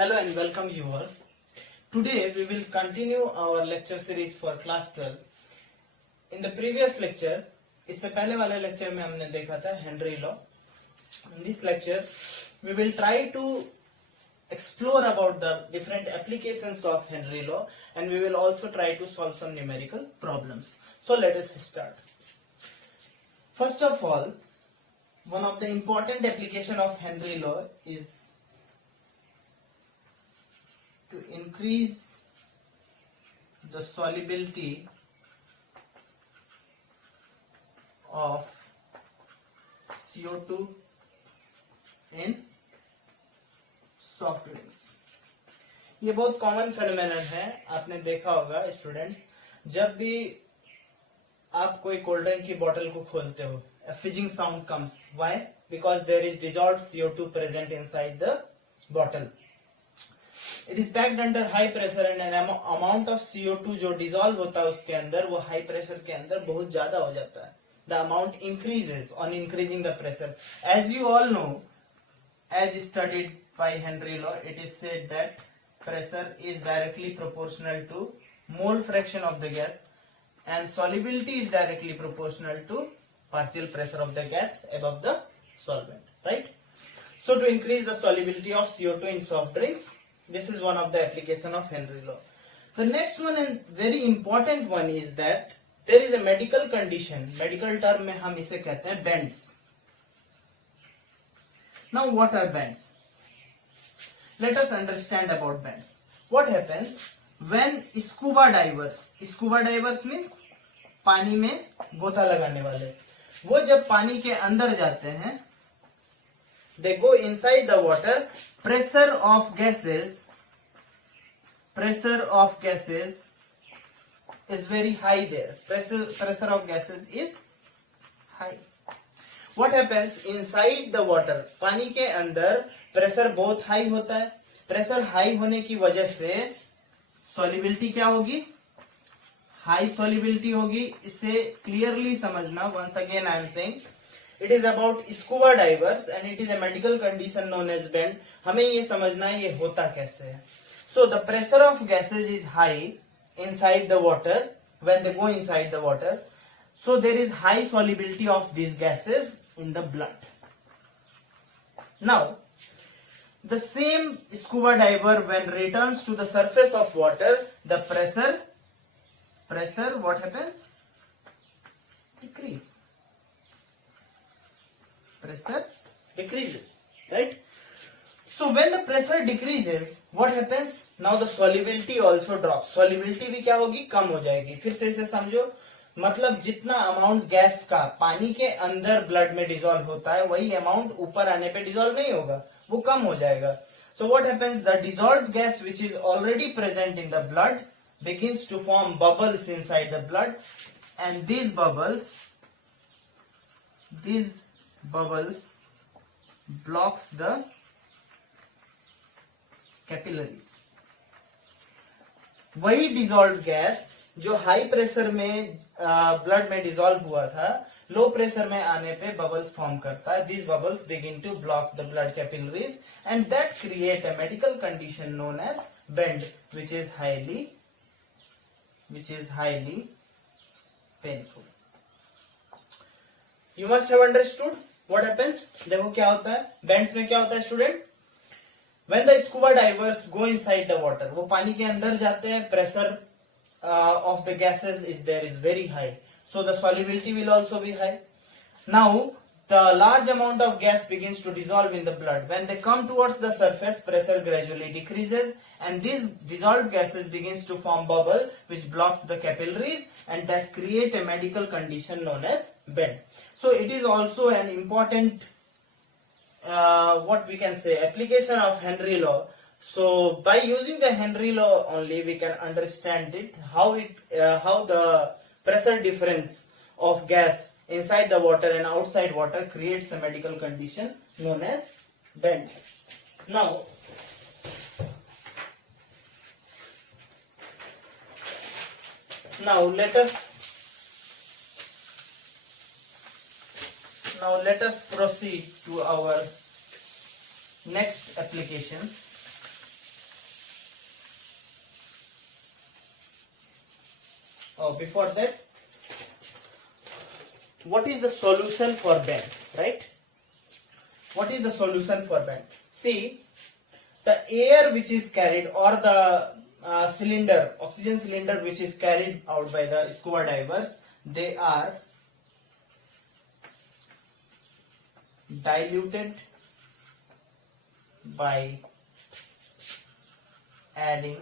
Hello and welcome you all. Today we will continue our lecture series for class 12. In the previous lecture, इससे पहले वाले lecture में हमने देखा था Henry law. In this lecture, we will try to explore about the different applications of Henry law and we will also try to solve some numerical problems. So let us start. First of all, one of the important application of Henry law is to increase the solubility of CO2 in soft drinks. ये बहुत common phenomenon है, आपने देखा होगा students, जब भी आप कोई कोल्ड ड्रिंक की बोतल को खोलते हो, a fizzing sound comes. Why? Because there is dissolved CO2 present inside the bottle. It is packed under high pressure and an amount of CO2 जो dissolve होता है उसके अंदर, वो high pressure के अंदर बहुत ज्यादा हो जाता है. The amount increases on increasing the pressure. As you all know, as studied by Henry law, it is said that pressure is directly proportional to mole fraction of the gas and solubility is directly proportional to partial pressure of the gas above the solvent, right? So to increase the solubility of CO2 in soft drinks, this is one of the application of Henry law. The next one and very important one is that there is a medical condition, medical term में हम इसे कहते हैं bends. Now what are bends? Let us understand about bends. What happens when scuba divers means पानी में गोता लगाने वाले, वो जब पानी के अंदर जाते हैं, they go inside the water, pressure of gases is very high there. Pressure of gases is high. What happens inside the water? पानी के अंदर प्रेशर बहुत हाई होता है. प्रेशर हाई होने की वजह से सॉल्युबिलिटी क्या होगी? हाई सॉल्युबिलिटी होगी. इसे क्लियरली समझना. Once again I am saying, it is about scuba divers and it is a medical condition known as bend. हमें ये समझना है ये होता कैसे है. So the pressure of gases is high inside the water when they go inside the water. So there is high solubility of these gases in the blood. Now, the same scuba diver when returns to the surface of water, the pressure what happens? Decrease. Pressure decreases, right? So when the pressure decreases, what happens? Now the solubility also drops. Solubility भी क्या होगी? कम हो जाएगी. फिर से इसे समझो, मतलब जितना अमाउंट गैस का पानी के अंदर ब्लड में डिसॉल्व होता है, वही अमाउंट ऊपर आने पे डिसॉल्व नहीं होगा, वो कम हो जाएगा. So what happens? The dissolved gas which is already present in the blood begins to form bubbles inside the blood, and these bubbles blocks the capillaries. वही डिसॉल्व गैस जो हाई प्रेशर में blood में dissolve हुआ था, low pressure में आने पे bubbles form करता है. This bubbles begin to block the blood capillaries and that create a medical condition known as bend which is highly painful. You must have understood what happens. देखो क्या होता है bends में. क्या होता है student? When the scuba divers go inside the water, वो पानी के अंदर जाते हैं, pressure of the gases is very high, so the solubility will also be high. Now the large amount of gas begins to dissolve in the blood. When they come towards the surface, pressure gradually decreases and these dissolved gases begins to form bubble which blocks the capillaries and that create a medical condition known as bend. So it is also an important what we can say application of Henry law. So by using the Henry law only we can understand it how the pressure difference of gas inside the water and outside water creates a medical condition known as bend. Now let us proceed to our next application. Oh, before that, what is the solution for bend, right? What is the solution for bend? See, the air which is carried, or the cylinder, oxygen cylinder which is carried out by the scuba divers, they are diluted by adding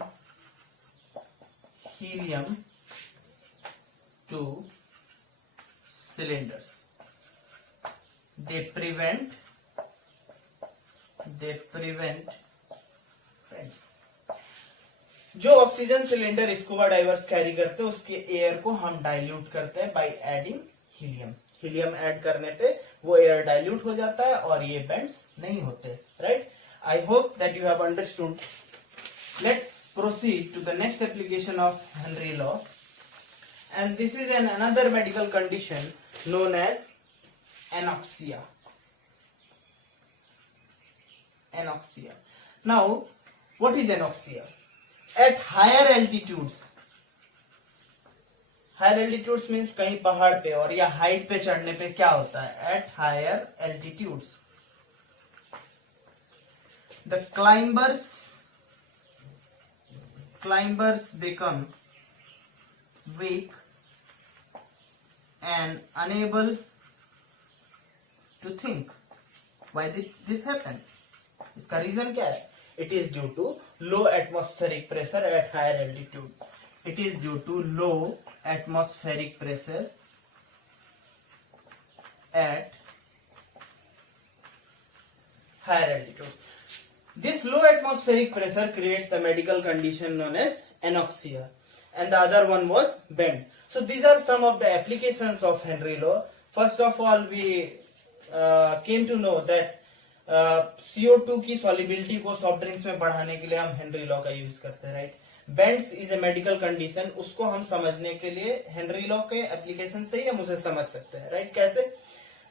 helium to cylinders. They prevent friends, जो oxygen cylinder scuba divers carry करते हैं उसके air को हम dilute करते हैं by adding helium. Helium add करने पे वो एयर डाइल्यूट हो जाता है और ये बेंड्स नहीं होते, right? I hope that you have understood. Let's proceed to the next application of Henry law, and this is another medical condition known as anoxia. Anoxia. Now, what is anoxia? At higher altitudes means कहीं पहाड़ पे और या height पे चढ़ने पे क्या होता है? At higher altitudes, the climbers become weak and unable to think. Why this happens? इसका रीजन क्या है? It is due to low atmospheric pressure at higher altitude. It is due to low atmospheric pressure at higher altitude. This low atmospheric pressure creates the medical condition known as anoxia, and the other one was bend. So these are some of the applications of Henry law. First of all, we came to know that CO2 की solubility को soft drinks में बढ़ाने के लिए हम Henry law का use करते हैं, right? Bends is a medical condition, उसको हम समझने के लिए Henry law के एप्लीकेशन से ही हम उसे समझ सकते हैं, राइट? कैसे?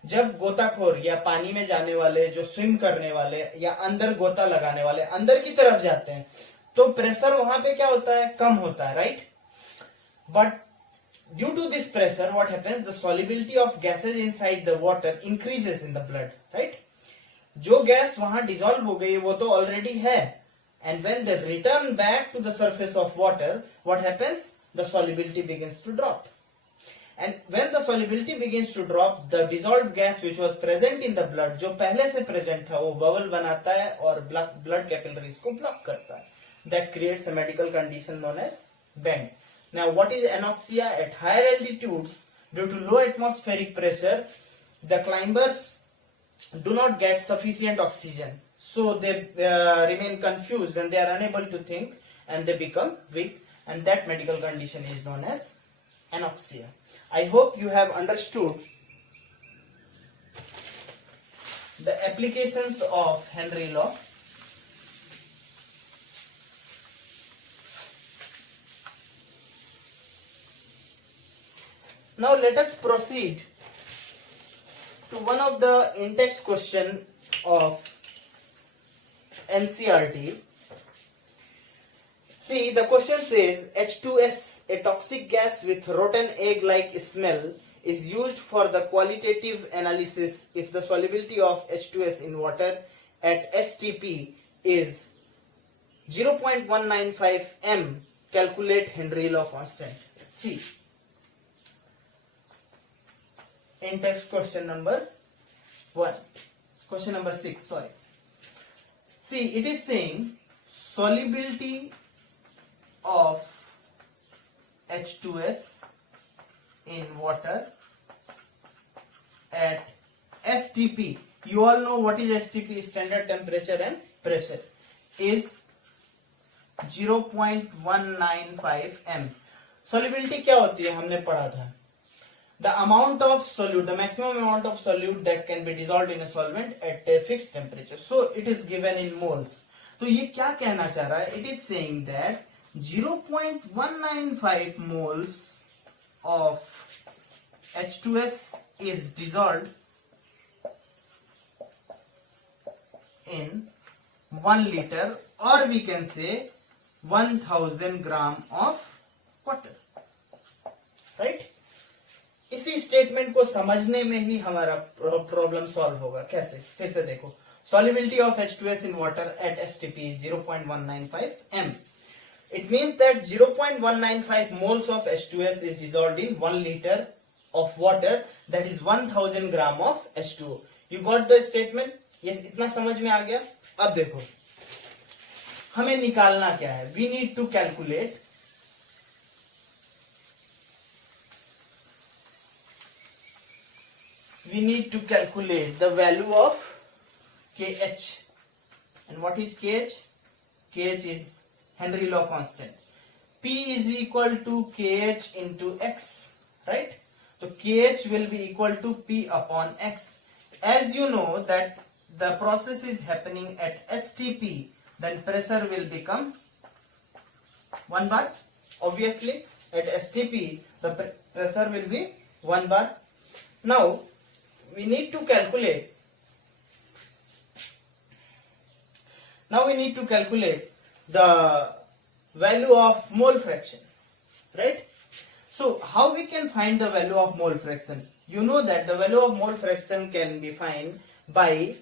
जब गोताखोर या पानी में जाने वाले, जो स्विम करने वाले या अंदर गोता लगाने वाले अंदर की तरफ जाते हैं तो प्रेशर वहां पे क्या होता है? कम होता है, right? But due to this pressure what happens? The solubility of gases inside the water increases in the blood, right? जो गैस वहां डिसॉल्व हो गई वो तो ऑलरेडी है, and when they return back to the surface of water what happens? The solubility begins to drop. And when the solubility begins to drop, the dissolved gas which was present in the blood, जो पहले से present था, वो bubble बनाता है और blood capillaries को block करता है. That creates a medical condition known as bend. Now, what is anoxia? At higher altitudes, due to low atmospheric pressure, the climbers do not get sufficient oxygen, so they remain confused and they are unable to think and they become weak, and that medical condition is known as anoxia. I hope you have understood the applications of Henry law. Now let us proceed to one of the in-text question of NCERT. See, the question says H2S, a toxic gas with rotten egg-like smell, is used for the qualitative analysis if the solubility of H2S in water at STP is 0.195 m. Calculate Henry law constant. See, in text question number 6. Sorry. See, it is saying solubility of H2S in water at STP. You all know what is STP, standard temperature and pressure, is 0.195 m. Solubility क्या होती है? हमने पढ़ा था. The amount of solute, the maximum amount of solute that can be dissolved in a solvent at a fixed temperature. So it is given in moles. तो ये क्या कहना चाह रहा है? It is saying that 0.195 moles of H2S is dissolved in 1 liter, or we can say 1000 gram of water. Right. इसी statement को समझने में ही हमारा प्रॉब्लम सॉल्व होगा। कैसे, फिर से देखो, solubility of H2S in water at STP is 0.195 m. It means that 0.195 moles of H2S is dissolved in 1 liter of water, that is 1000 gram of H2O. You got the statement? Yes, इतना समझ में आ गया। अब देखो हमें निकालना क्या है। We need to calculate the value of KH. And what is KH? KH is Henry law constant. P is equal to KH into X, right? So KH will be equal to P upon X. As you know that the process is happening at STP, then pressure will become 1 bar. Obviously, at STP, the pressure will be 1 bar. Now, we need to calculate the value of mole fraction, right? So how we can find the value of mole fraction? You know that the value of mole fraction can be found by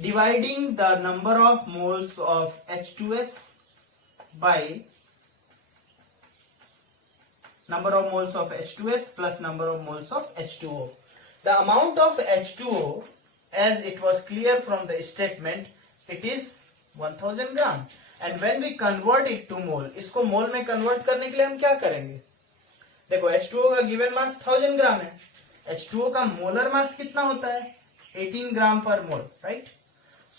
dividing the number of moles of H2S by number of moles of H2S plus number of moles of H2O. The amount of H2O, as it was clear from the statement, it is 1000 gram. And when we convert it to mole, इसको मोल में convert करने के लिए हम क्या करेंगे? देखो H2O का गिवन मास 1000 ग्राम है। H2O का मोलर मास कितना होता है? 18 ग्राम पर मोल, right?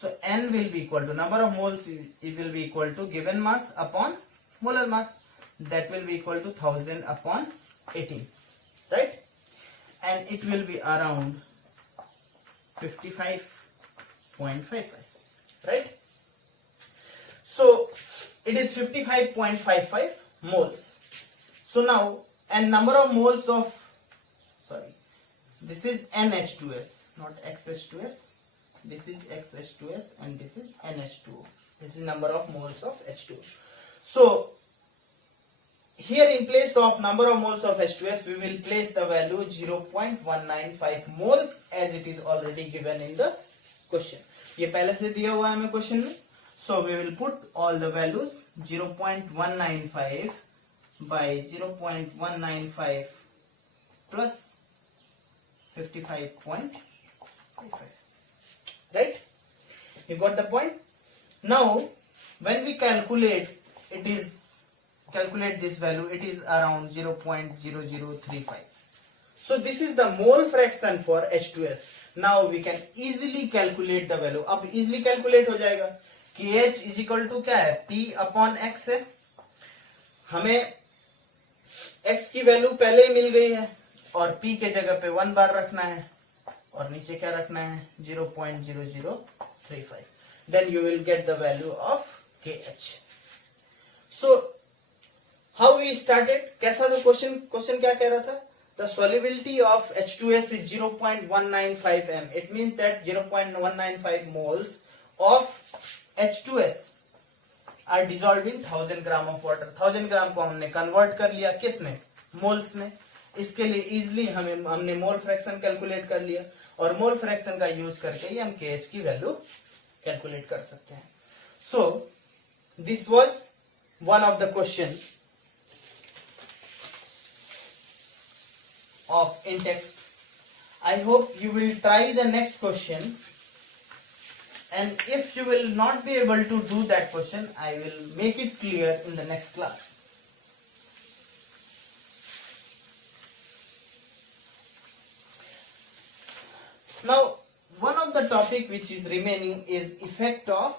So N will be equal to number of moles, it will be equal to given mass upon molar mass, that will be equal to 1000 upon 18, right? And it will be around 55.55, right? So it is 55.55 moles. So now, and number of moles of, this is NH2S, not XH2S. This is XH2S and this is NH2O. This is number of moles of H2O. So here in place of number of moles of H2S, we will place the value 0.195 moles as it is already given in the question. ये पहले से दिया हुआ है हमें question में. So we will put all the values 0.195 by 0.195 plus 55.55. Right? You got the point? Now, when we calculate this value, it is around 0.0035. So this is the mole fraction for H2S. Now we can easily calculate the value. अब easily calculate हो जाएगा. KH is equal to क्या है? P upon X है. हमें X की value पहले ही मिल गई है और P के जगह पे 1 बार रखना है और नीचे क्या रखना है? 0.0035. Then you will get the value of KH. So how we started? कैसा था क्वेश्चन क्या कह रहा था? The solubility of H2S is 0.195 m. It means that 0.195 moles of H2S are dissolved in 1000 gram of water. 1000 ग्राम को हमने convert कर लिया किस में? मोल्स में. इसके लिए इजिली हमने मोल फ्रैक्शन कैलकुलेट कर लिया और मोल फ्रैक्शन का यूज करके ही हम KH की वैल्यू कैलकुलेट कर सकते हैं. So this was one of the question of in text. I hope you will try the next question, and if you will not be able to do that question, I will make it clear in the next class. Now, one of the topic which is remaining is effect of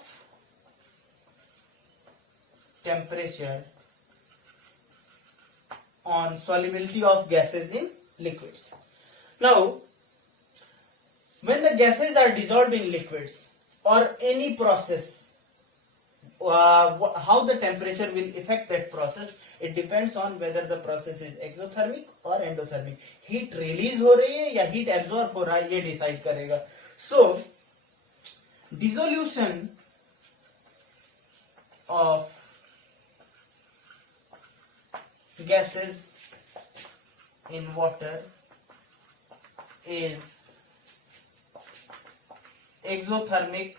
temperature on solubility of gases in liquids. Now, when the gases are dissolved in liquids or any process, how the temperature will affect that process, it depends on whether the process is exothermic or endothermic. Heat release हो रही है या heat absorb हो रहा है, ये decide करेगा. So, dissolution of gases in water is exothermic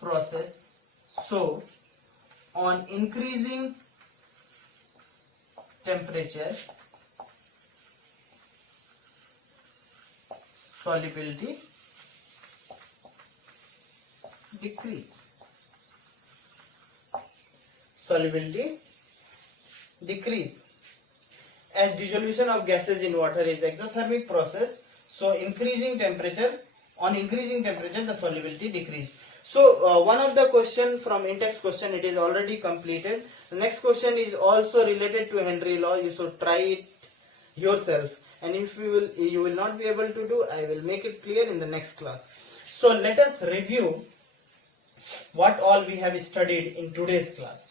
process. So on increasing temperature, solubility decrease. Solubility decrease. As dissolution of gases in water is exothermic process, so increasing temperature, on increasing temperature the solubility decrease. So one of the question from in-text question, it is already completed. The next question is also related to Henry law. You should try it yourself, and if you will not be able to do, I will make it clear in the next class. So let us review what all we have studied in today's class.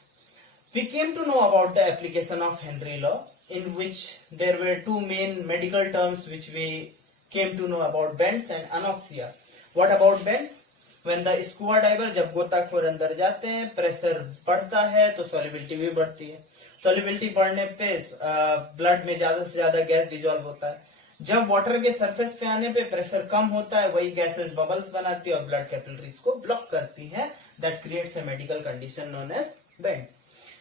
We came to know about the application of Henry law, in which there were two main medical terms which we came to know about, bends and anoxia. What about bends? When the scuba diver, जब गोताखोर अंदर जाते हैं, pressure बढ़ता है तो solubility भी बढ़ती है. सॉल्युबिलिटी बढ़ने पे ब्लड में ज्यादा से ज्यादा गैस डिजोल्व होता है. जब वाटर के सरफेस पे आने पे प्रेशर कम होता है, वही गैसेस बबल्स बनाती है और ब्लड कैपिलरीज को ब्लॉक करती है. That creates a medical condition known as bend.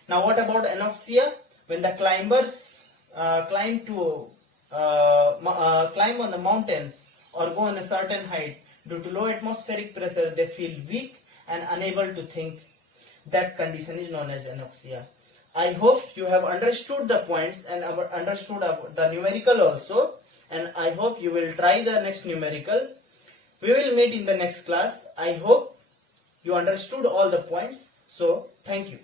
Now what about anoxia? When the climbers climb on the mountains or go on a certain height, due to low atmospheric pressure they feel weak and unable to think. That condition is known as anoxia. I hope you have understood the points and understood the numerical also, and I hope you will try the next numerical. We will meet in the next class. I hope you understood all the points. So thank you.